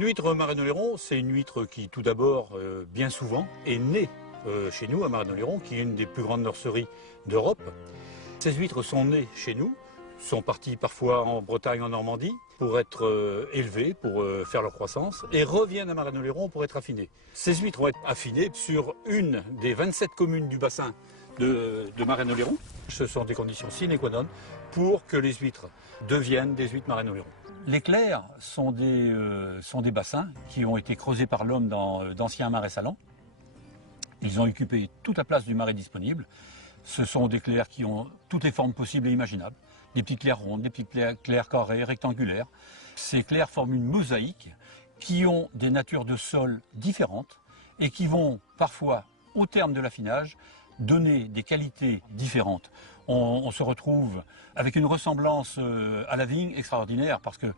Une huître Marennes-Oléron, c'est une huître qui, tout d'abord, bien souvent, est née chez nous, à Marennes-Oléron, qui est une des plus grandes nurseries d'Europe. Ces huîtres sont nées chez nous, sont parties parfois en Bretagne, en Normandie, pour être élevées, pour faire leur croissance, et reviennent à Marennes-Oléron pour être affinées. Ces huîtres vont être affinées sur une des 27 communes du bassin de Marennes-Oléron. Ce sont des conditions sine qua non pour que les huîtres deviennent des huîtres Marennes-Oléron. Les clairs sont des bassins qui ont été creusés par l'homme dans d'anciens marais salants. Ils ont occupé toute la place du marais disponible. Ce sont des clairs qui ont toutes les formes possibles et imaginables. Des petites clairs rondes, des petites clairs carrées, rectangulaires. Ces clairs forment une mosaïque qui ont des natures de sol différentes et qui vont parfois, au terme de l'affinage, donner des qualités différentes. On se retrouve avec une ressemblance à la vigne extraordinaire parce que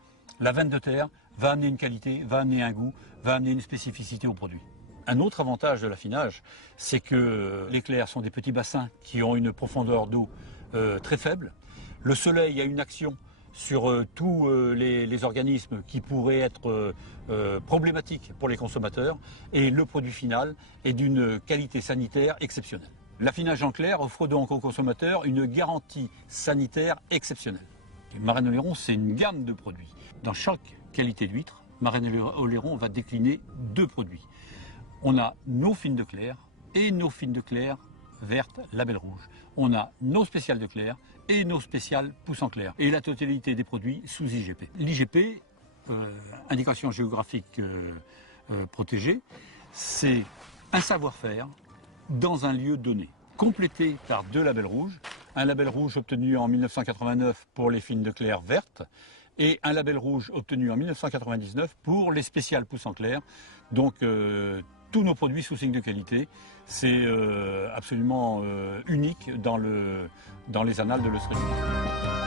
la veine de terre va amener une qualité, va amener un goût, va amener une spécificité au produit. Un autre avantage de l'affinage, c'est que les clairs sont des petits bassins qui ont une profondeur d'eau très faible. Le soleil a une action sur tous les organismes qui pourraient être problématiques pour les consommateurs et le produit final est d'une qualité sanitaire exceptionnelle. L'affinage en clair offre donc aux consommateurs une garantie sanitaire exceptionnelle. Marennes-Oléron, c'est une gamme de produits. Dans chaque qualité d'huître, Marennes-Oléron va décliner deux produits. On a nos fines de clair et nos fines de clair vertes label rouge. On a nos spéciales de clair et nos spéciales pousse en clair. Et la totalité des produits sous IGP. L'IGP, indication géographique protégée, c'est un savoir-faire dans un lieu donné, complété par deux labels rouges. Un label rouge obtenu en 1989 pour les fines de clair vertes et un label rouge obtenu en 1999 pour les spéciales pousse en clair. Donc tous nos produits sous signe de qualité, c'est absolument unique dans les annales de l'œnologie.